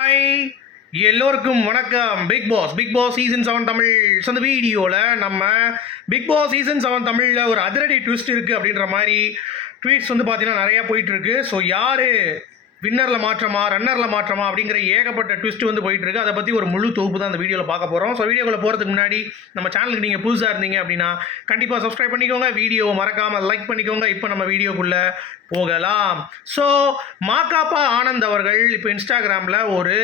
Hi எல்லோருக்கும் வணக்கம். Bigg Boss Bigg Boss season seven Tamil so அந்த வீடியோவில் நம்ம பிக் பாஸ் சீசன் செவன் தமிழில் ஒரு அதிரடி ட்விஸ்ட் இருக்குது அப்படின்ற மாதிரி ட்வீட்ஸ் வந்து பார்த்தீங்கன்னா நிறையா போயிட்டுருக்கு ஸோ யார் வின்னரில் மாற்றமா ரன்னரில் மாற்றமா அப்படிங்கிற ஏகப்பட்ட ட்விஸ்ட் வந்து போயிட்டு இருக்கு அதை பற்றி ஒரு முழு தொகுப்பு தான் அந்த வீடியோவில் பார்க்க போகிறோம் ஸோ வீடியோவில் போகிறதுக்கு முன்னாடி நம்ம சேனலுக்கு நீங்கள் புதுசாக இருந்தீங்க அப்படின்னா கண்டிப்பாக சப்ஸ்கிரைப் பண்ணிக்கோங்க. வீடியோவை மறக்காமல் லைக் பண்ணிக்கோங்க. இப்போ நம்ம வீடியோக்குள்ளே போகலாம். ஸோ மாக்காப்பா ஆனந்த் அவர்கள் இப்போ இன்ஸ்டாகிராமில் ஒரு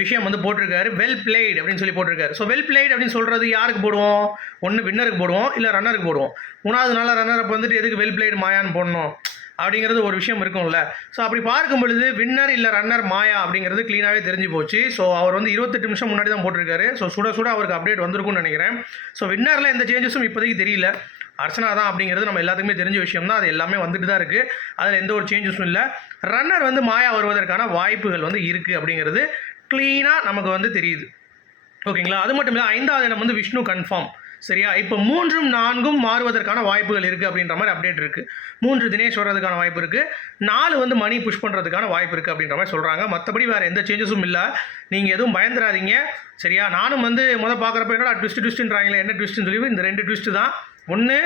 விஷயம் வந்து போட்டிருக்காரு. வெல் பிளேட் அப்படின்னு சொல்லி போட்டிருக்காரு. ஸோ வெல் பிளேட் அப்படின்னு சொல்கிறது யாருக்கு போடுவோம்? ஒன்று வின்னருக்கு போடுவோம். இல்லை ரன்னருக்கு போடுவோம். மூணாவது நாள் ரன்னர் அப்போ வந்துட்டு எதுக்கு வெல் பிளேட் மாயான்னு போடணும்? அப்படிங்கிறது ஒரு விஷயம் இருக்கும்ல. ஸோ அப்படி பார்க்கும் பொழுது வின்னர் இல்லை ரன்னர் மாயா அப்படிங்கிறது க்ளீனாகவே தெரிஞ்சு போச்சு. ஸோ அவர் வந்து இருபத்தெட்டு நிமிஷம் முன்னாடி தான் போட்டிருக்காரு. ஸோ சுட சுட அவருக்கு அப்டேட் வந்திருக்கும்னு நினைக்கிறேன். ஸோ வின்னரில் எந்த சேஞ்சஸும் இப்போதைக்கு தெரியல. அர்ச்சனா தான் அப்படிங்கிறது நம்ம எல்லாத்துக்குமே தெரிஞ்ச விஷயம் தான். அது எல்லாமே வந்துட்டு தான் இருக்குது அதில் எந்த ஒரு சேஞ்சஸும் இல்லை. ரன்னர் வந்து மாயா வருவதற்கான வாய்ப்புகள் வந்து இருக்குது அப்படிங்கிறது க்ளீனாக நமக்கு வந்து தெரியுது. ஓகேங்களா அது மட்டும் இல்லை ஐந்தாவது இடம் வந்து விஷ்ணு கன்ஃபார்ம் சரியா? இப்போ மூன்றும் நான்கும் மாறுவதற்கான வாய்ப்புகள் இருக்குது அப்படின்ற மாதிரி அப்டேட் இருக்குது மூன்று தினேஷ் வர்றதுக்கான வாய்ப்பு இருக்குது நாலு வந்து மணி புஷ் பண்ணுறதுக்கான வாய்ப்பு இருக்குது அப்படின்ற மாதிரி சொல்கிறாங்க மற்றபடி வேறு எந்த சேஞ்சஸும் இல்லை. நீங்கள் எதுவும் பயந்துடாதீங்க சரியா? நானும் வந்து முதல் பார்க்குறப்ப என்னடா ட்விஸ்ட் ட்விஸ்ட்டுன்றாங்களே என்ன ட்விஸ்ட்டுன்னு சொல்லி இந்த ரெண்டு ட்விஸ்ட்டு தான். ஒன்று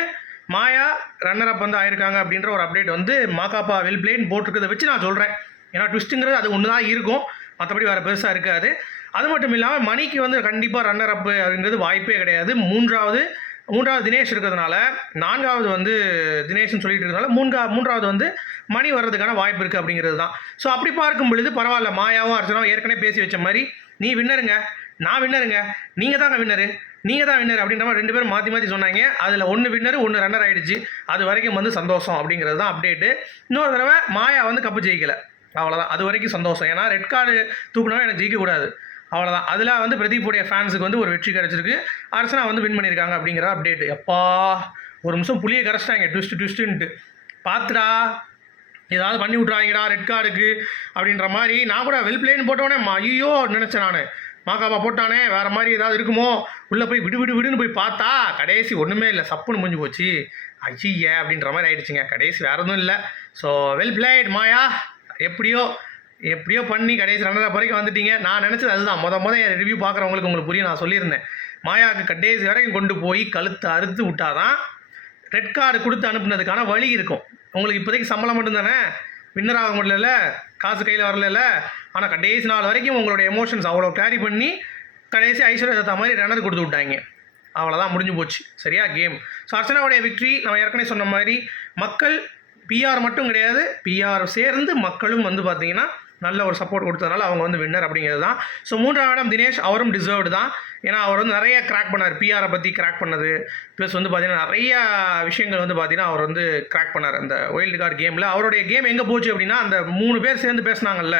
மாயா ரன்னர் அப் வந்து ஆயிருக்காங்க அப்படின்ற ஒரு அப்டேட் வந்து மாகாப்பா வெல் பிளேன் போட்டிருக்கிறத வச்சு நான் சொல்கிறேன் ஏன்னா ட்விஸ்ட்டுங்கிறது அது ஒன்று தான் இருக்கும். மற்றபடி வேறு பெருசாக இருக்காது. அது மட்டும் இல்லாமல் மணிக்கு வந்து கண்டிப்பாக ரன்னர் அப் அப்படிங்கிறது வாய்ப்பே கிடையாது. மூன்றாவது மூன்றாவது தினேஷ் இருக்கிறதுனால நான்காவது வந்து தினேஷ்னு சொல்லிட்டு இருக்கிறதுனால மூன்றா மூன்றாவது வந்து மணி வர்றதுக்கான வாய்ப்பு இருக்குது அப்படிங்கிறது தான் ஸோ அப்படி பார்க்கும் பொழுது பரவாயில்ல மாயாவும் அர்ச்சனாவும் ஏற்கனவே பேசி வச்ச மாதிரி நீ வின்னருங்க நான் வின்னருங்க நீங்கள் தாங்க வின்னரு நீங்கள் தான் வின்னர் அப்படின்ற மாதிரி ரெண்டு பேரும் மாற்றி மாற்றி சொன்னாங்க. அதில் ஒன்று வின்னர் ஒன்று ரன்னர் ஆகிடுச்சு அது வரைக்கும் வந்து சந்தோஷம் அப்படிங்கிறது தான் அப்டேட்டு இன்னொரு தடவை மாயா வந்து கப்பு ஜெயிக்கலை. அவ்வளோதான் அது வரைக்கும் சந்தோஷம். ஏன்னா ரெட் கார்டு தூக்கணும் எனக்கு ஜெயிக்கக்கூடாது. அவ்வளோதான் அதில் வந்து பிரதீப்புடைய ஃபேன்ஸுக்கு வந்து ஒரு வெற்றி கிடச்சிருக்கு. அர்ச்சனா வந்து வின் பண்ணியிருக்காங்க அப்படிங்கிற அப்டேட் எப்பா ஒரு நிமிஷம் புளியை கரைச்சிட்டாங்க. ட்விஸ்ட் ட்விஸ்ட்டுன்ட்டு பார்த்துடா ஏதாவது பண்ணி விட்றாங்கடா ரெட் கார்டுக்கு அப்படின்ற மாதிரி. நான் கூட வெல் பிளேன்னு போட்டோடனே ஐயோ நினச்சேன் நான். மாக்காப்பா போட்டானே வேறு மாதிரி ஏதாவது இருக்குமோ? உள்ளே போய் விடு விடு விடுன்னு போய் பார்த்தா கடைசி ஒன்றுமே இல்லை. சப்புன்னு முடிஞ்சு போச்சு. ஐய அப்படின்ற மாதிரி ஆயிடுச்சுங்க. கடைசி வேறு எதுவும் இல்லை. So well played Maya. எப்படியோ எப்படியோ பண்ணி கடைசி ரெண்டரை வரைக்கும் வந்துட்டீங்க. நான் நினச்சது அதுதான். மொதல் முத என் ரிவ்யூ பார்க்குறவங்களுக்கு உங்களுக்கு புரியும். நான் சொல்லியிருந்தேன். மாயாவுக்கு கடைசி வரைக்கும் கொண்டு போய் கழுத்தை அறுத்து விட்டாதான் ரெட் கார்டு கொடுத்து அனுப்புனதுக்கான வழி இருக்கும். உங்களுக்கு இப்போதைக்கு சம்பளம் மட்டும் தானே வின்னர் ஆக முடியல காசு கையில் வரல ஆனால் கடைசி நாள் வரைக்கும் உங்களோட எமோஷன்ஸ் அவ்வளோ கேரி பண்ணி கடைசி ஐஸ்வர்யா தத்தா மாதிரி ரன்னர் கொடுத்து விட்டாங்க. அவ்வளோதான் முடிஞ்சு போச்சு. சரியா? கேம் ஸோ அர்ச்சனாவுடைய விக்ட்ரி நம்ம ஏற்கனவே சொன்ன மாதிரி மக்கள் பிஆர் மட்டும் கிடையாது. பிஆர் சேர்ந்து மக்களும் வந்து பார்த்தீங்கன்னா நல்ல ஒரு சப்போர்ட் கொடுத்ததுனால அவங்க வந்து வின்னர் அப்படிங்கிறது தான். ஸோ மூன்றாம் இடம் தினேஷ். அவரும் டிசர்வ்டு தான். ஏன்னா அவர் வந்து நிறைய கிராக் பண்ணார். பிஆரை பற்றி கிராக் பண்ணது. ப்ளஸ் வந்து பார்த்தீங்கன்னா நிறைய விஷயங்கள் வந்து பார்த்தீங்கன்னா அவர் வந்து கிராக் பண்ணார். அந்த வைல்டு கார்டு கேமில் அவருடைய கேம் எங்கே போச்சு அப்படின்னா அந்த மூணு பேர் சேர்ந்து பேசினாங்கல்ல.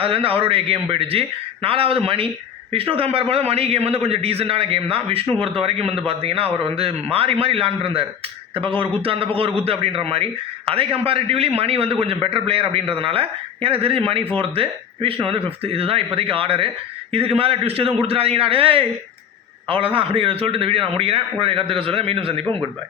அதுலேருந்து அவருடைய கேம் போயிடுச்சு. நாலாவது மணி. விஷ்ணு கம்பேர் பண்ணும்போது மணி கேம் வந்து கொஞ்சம் டீசெண்டான கேம் தான். விஷ்ணு பொறுத்த வரைக்கும் வந்து பார்த்தீங்கன்னா அவர் வந்து மாறி மாறி விளாண்டுருந்தார். இந்த பக்கம் ஒரு குத்து அந்த பக்கம் ஒரு குத்து அப்படின்ற மாதிரி. அதே கம்பேரிட்டிவ்லி மணி வந்து கொஞ்சம் பெட்டர் பிளேயர் அப்படின்றதுனால எனக்கு தெரிஞ்சு மணி ஃபோர்த்து விஷ்ணு வந்து ஃபிஃப்த்து இதுதான் இப்போதைக்கு ஆர்டரு இதுக்கு மேலே ட்விஸ்ட் எதுவும் கொடுத்துடாதீங்கடா டேய்! அவ்வளோதான் அப்படிங்கிறத சொல்லிட்டு இந்த வீடியோ நான் முடிக்கிறேன். உங்களுடைய கருத்துக்கள் சொல்லுங்கள் மீண்டும் சந்திப்போம். Good bye